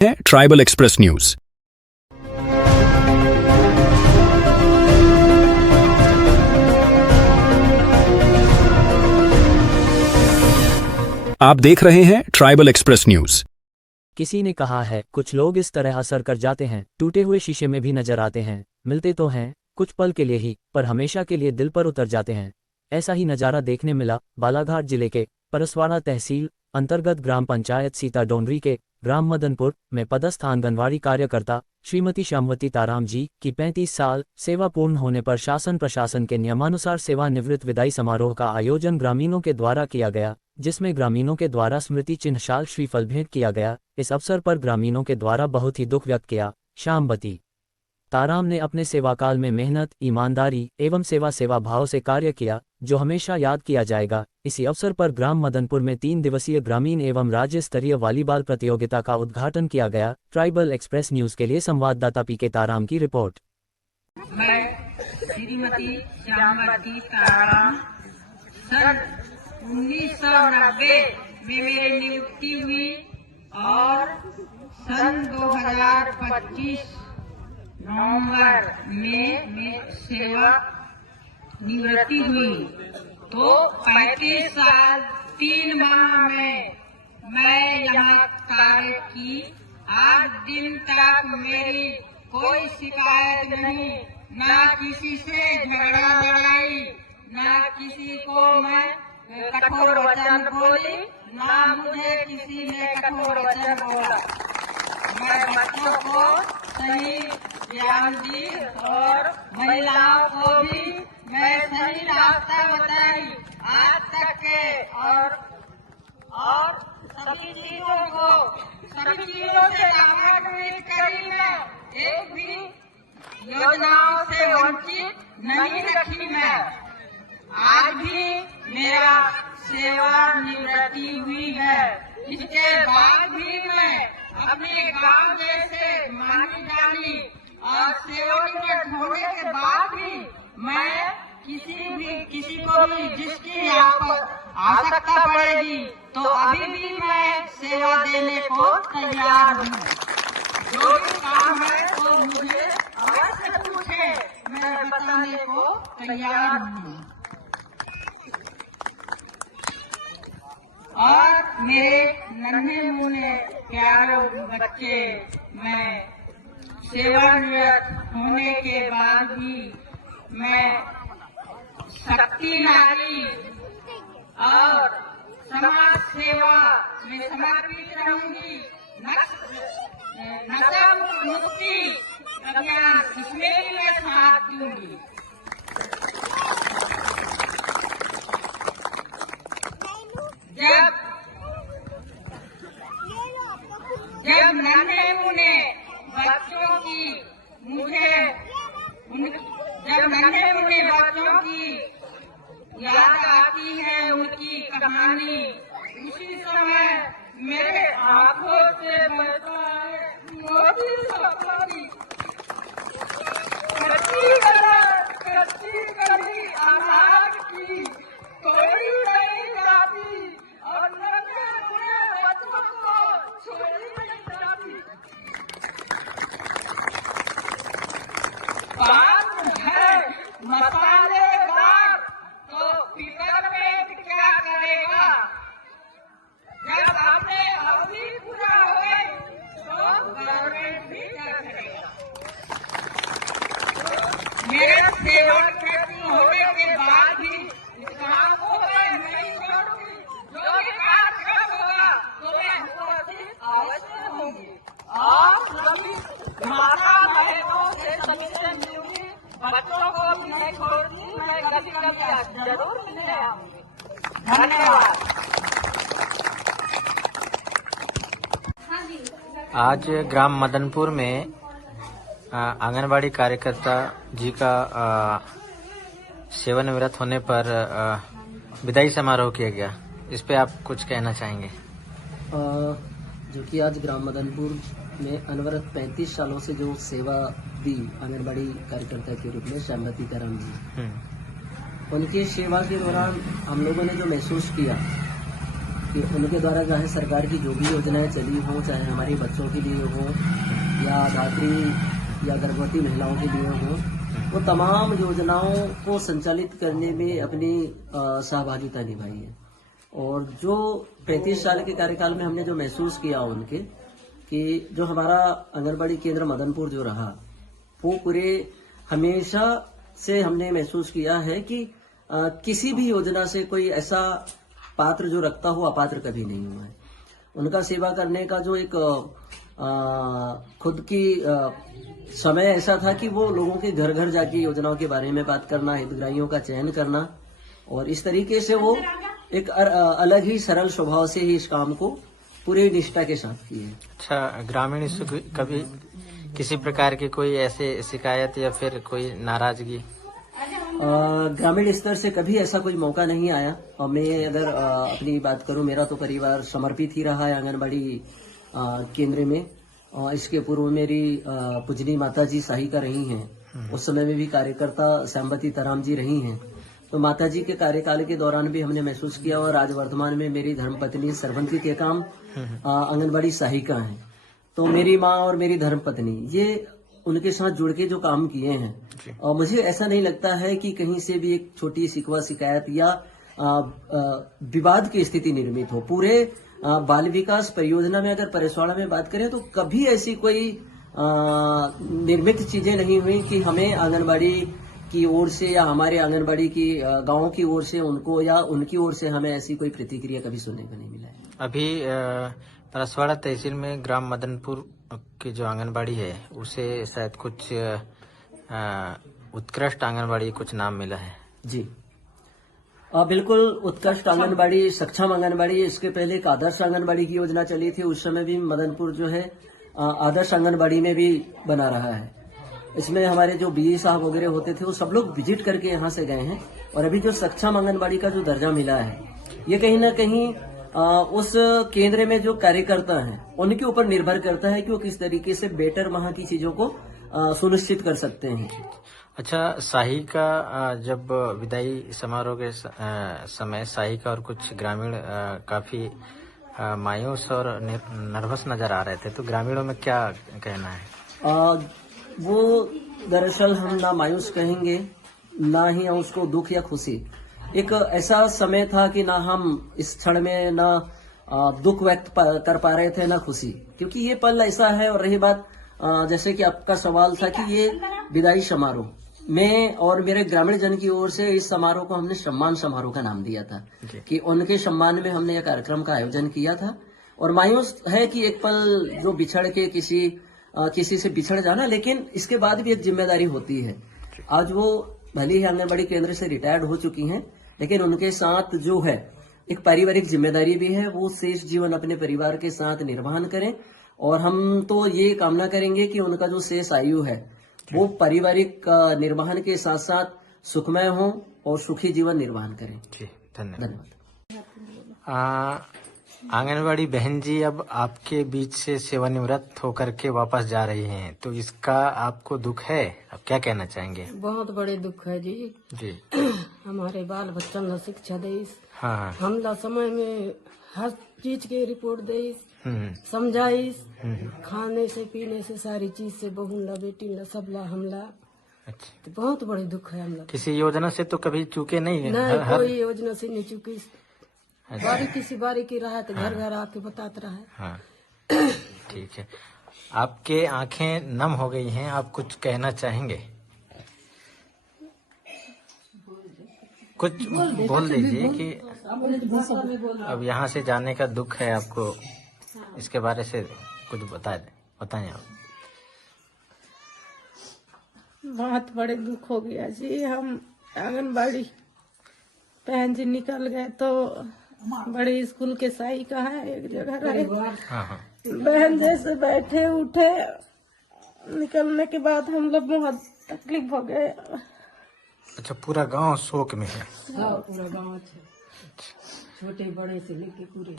है tribal express news. आप देख रहे हैं ट्राइबल एक्सप्रेस न्यूज। किसी ने कहा है, कुछ लोग इस तरह असर कर जाते हैं, टूटे हुए शीशे में भी नजर आते हैं, मिलते तो हैं कुछ पल के लिए ही, पर हमेशा के लिए दिल पर उतर जाते हैं। ऐसा ही नज़ारा देखने मिला बालाघाट जिले के परसवाड़ा तहसील अंतर्गत ग्राम पंचायत सीता डोंगरी के ग्राम मदनपुर में पदस्थ आंगनवाड़ी कार्यकर्ता श्रीमती श्यामवती ताराम जी की 35 साल सेवा पूर्ण होने पर शासन प्रशासन के नियमानुसार सेवानिवृत्त विदाई समारोह का आयोजन ग्रामीणों के द्वारा किया गया, जिसमें ग्रामीणों के द्वारा स्मृति चिन्ह शाल श्रीफल भेंट किया गया। इस अवसर पर ग्रामीणों के द्वारा बहुत ही दुख व्यक्त किया। श्यामवती ताराम ने अपने सेवाकाल में मेहनत, ईमानदारी एवं सेवा भाव से कार्य किया, जो हमेशा याद किया जाएगा। इसी अवसर पर ग्राम मदनपुर में 3 दिवसीय ग्रामीण एवं राज्य स्तरीय वॉलीबॉल प्रतियोगिता का उद्घाटन किया गया। ट्राइबल एक्सप्रेस न्यूज के लिए संवाददाता पीके ताराम की रिपोर्ट। मैं श्रीमती श्यामवती ताराम सन 1990 में मेरी नियुक्ति हुई और सन 2025 नवंबर में सेवा निवृत्ति हुई। तो 35 साल 3 माह में मैं यहाँ कार्य की। आज दिन तक मेरी कोई शिकायत नहीं, ना किसी से झगड़ा लड़ाई, ना किसी को मैं कठोर वचन बोली, ना मुझे किसी ने कठोर वचन बोला। मैं बच्चों को सही ज्ञान दी और महिलाओं को भी मैं सही रास्ता बताई आज तक के, और सभी चीजों से लाभान्वित करी। मैं एक भी योजनाओं से वंचित नहीं रखी। मैं आज भी मेरा सेवानिवृत्ति हुई है, इसके बाद भी मैं अपने गांव जैसे मानी जानी और सेवानिवृत्त होने के बाद भी मैं किसी को भी जिसकी आवश्यकता पड़ेगी तो अभी भी मैं सेवा देने को तैयार हूँ। जो भी काम है तो मुझे अवश्य पूछे, मैं बताने को तैयार हूँ। और मेरे नन्हे मुन्ने प्यारे बच्चे, मैं सेवानिवृत्त होने के बाद भी मैं शक्ति नारी और समाज सेवा में समर्पित रहूंगी। नशा मुक्ति अभियान, इसमें भी मैं साथ दूंगी। जब नन्हे मुन्ने बच्चों की याद आती है उनकी कहानी, उसी समय मेरे आंखों से बहता है मोदी सपनी। कच्ची गली अनाज की कोई नहीं जाती और नन्हे मुन्ने बच्चों को छोड़ी नहीं जाती। पान है मसालेदार तो पिपरमेंट क्या करेगा? जब आपने अवधि पूरा हो गई तो गवर्नमेंट भी क्या करेगा? मेरे सेवा खेती होने के बाद भी इस काम को मैं नहीं छोड़ूंगी। जो भी काम खत्म होगा तो मैं उपस्थित अवश्य होंगी और सभी माता बहनों से सबसे मिलूंगी। बच्चों को भी नहीं छोड़ूंगी, मैं कभी जरूर मिलने आऊंगी। धन्यवाद। आज ग्राम मदनपुर में आंगनबाड़ी कार्यकर्ता जी का सेवानिवृत्त होने पर विदाई समारोह किया गया। इस पे आप कुछ कहना चाहेंगे? जो कि आज ग्राम मदनपुर में अनवरत 35 सालों से जो सेवा दी आंगनबाड़ी कार्यकर्ता के रूप में श्यामवती ताराम जी, उनकी सेवा के दौरान हम लोगों ने जो महसूस किया कि उनके द्वारा जो है सरकार की जो भी योजनाएं चली हों, चाहे हमारे बच्चों के लिए हो या दात्री या गर्भवती महिलाओं के लिए हो, वो तमाम योजनाओं को संचालित करने में अपनी सहभागिता निभाई है। और जो 35 साल के कार्यकाल में हमने जो महसूस किया उनके, कि जो हमारा आंगनबाड़ी केंद्र मदनपुर जो रहा, वो पूरे हमेशा से हमने महसूस किया है कि किसी भी योजना से कोई ऐसा पात्र जो रखता हो अपात्र कभी नहीं हुआ है। उनका सेवा करने का जो एक खुद की समय ऐसा था कि वो लोगों के घर घर जाके योजनाओं के बारे में बात करना, हितग्राहियों का चयन करना, और इस तरीके से वो एक अलग ही सरल स्वभाव से ही इस काम को पूरी निष्ठा के साथ किए। अच्छा, ग्रामीण से कभी किसी प्रकार की कोई ऐसे शिकायत या फिर कोई नाराजगी? ग्रामीण स्तर से कभी ऐसा कोई मौका नहीं आया। और मैं अगर अपनी बात करूं, मेरा तो परिवार समर्पित ही रहा है आंगनबाड़ी केंद्र में। इसके पूर्व मेरी पूजनी माता जी सहायिका रही हैं, उस समय में भी कार्यकर्ता श्यामवती तराम जी रही हैं। तो माता जी के कार्यकाल के दौरान भी हमने महसूस किया, और आज वर्तमान में मेरी धर्मपत्नी सरवंती टेकाम आंगनबाड़ी सहायिका हैं। तो मेरी माँ और मेरी धर्मपत्नी ये उनके साथ जुड़ के जो काम किए हैं, और मुझे ऐसा नहीं लगता है कि कहीं से भी एक छोटी शिकवा शिकायत या विवाद की स्थिति निर्मित हो। पूरे बाल विकास परियोजना में अगर परिसवाड़ा में बात करें तो कभी ऐसी कोई निर्मित चीजें नहीं हुई कि हमें आंगनबाड़ी की ओर से या हमारे आंगनबाड़ी की गांव की ओर से उनको या उनकी ओर से हमें ऐसी कोई प्रतिक्रिया कभी सुनने को नहीं मिला है। अभी परसवाड़ा तहसील में ग्राम मदनपुर की जो आंगनबाड़ी है उसे शायद कुछ उत्कृष्ट आंगनबाड़ी कुछ नाम मिला है। जी बिल्कुल, उत्कृष्ट आंगनबाड़ी, सक्षम आंगनबाड़ी। इसके पहले एक आदर्श आंगनबाड़ी की योजना चली थी, उस समय भी मदनपुर जो है आदर्श आंगनबाड़ी में भी बना रहा है। इसमें हमारे जो बीई साहब वगैरह होते थे वो सब लोग विजिट करके यहाँ से गए हैं। और अभी जो सक्षम आंगनबाड़ी का जो दर्जा मिला है, ये कहीं ना कहीं उस केंद्र में जो कार्यकर्ता हैं उनके ऊपर निर्भर करता है कि वो किस तरीके से बेटर वहाँ की चीजों को सुनिश्चित कर सकते हैं। अच्छा, शाही का जब विदाई समारोह के समय शाही का और कुछ ग्रामीण काफी मायूस और नर्वस नजर आ रहे थे, तो ग्रामीणों में क्या कहना है? वो दरअसल हम ना मायूस कहेंगे, ना ही उसको दुख या खुशी। एक ऐसा समय था कि ना हम इस क्षण में ना दुख व्यक्त कर पा रहे थे ना खुशी, क्योंकि ये पल ऐसा है। और रही बात जैसे कि आपका सवाल था कि ये विदाई समारोह, मैं और मेरे ग्रामीण जन की ओर से इस समारोह को हमने सम्मान समारोह का नाम दिया था कि उनके सम्मान में हमने यह कार्यक्रम का आयोजन किया था। और मायूस है कि एक पल जो बिछड़ के किसी से बिछड़ जाना, लेकिन इसके बाद भी एक जिम्मेदारी होती है। आज वो भले ही आंगनबाड़ी केंद्र से रिटायर्ड हो चुकी हैं, लेकिन उनके साथ जो है एक पारिवारिक जिम्मेदारी भी है, वो शेष जीवन अपने परिवार के साथ निर्वहन करें। और हम तो ये कामना करेंगे कि उनका जो शेष आयु है वो पारिवारिक निर्वहन के साथ साथ सुखमय हो और सुखी जीवन निर्वहन करें। जी, धन्यवाद। आंगनबाड़ी बहन जी अब आपके बीच से सेवानिवृत्त होकर के वापस जा रही हैं, तो इसका आपको दुख है? आप क्या कहना चाहेंगे? बहुत बड़े दुख है जी। जी हमारे बाल बच्चन ला शिक्षा देस, हाँ, हम ला समय में हर चीज के रिपोर्ट देस, समझाइस, खाने से पीने से सारी चीज से बहू ला बेटी ला सब ला हमला। अच्छा, तो बहुत बड़े दुख है हम लोग। किसी योजना से तो कभी चूके नहीं है? नहीं, कोई योजना से नहीं चुकी। बारी किसी बारी की रहा तो घर घर आके बताते रहा है। हाँ, ठीक है। आपके आंखें नम हो गई हैं, आप कुछ कहना चाहेंगे? कुछ बोल दीजिए कि अब यहाँ से जाने का दुख है आपको, इसके बारे से कुछ बताएं आप। बहुत बड़े दुख हो गया जी। हम आंगनबाड़ी बहन जी निकल गए तो बड़े स्कूल के साई का है एक जगह रहे। हाँ, बहन जैसे बैठे उठे निकलने के बाद हम लोग बहुत तकलीफ हो गए। अच्छा, पूरा गांव शोक में है? पूरा गाँव छोटे बड़े से लेके पूरे।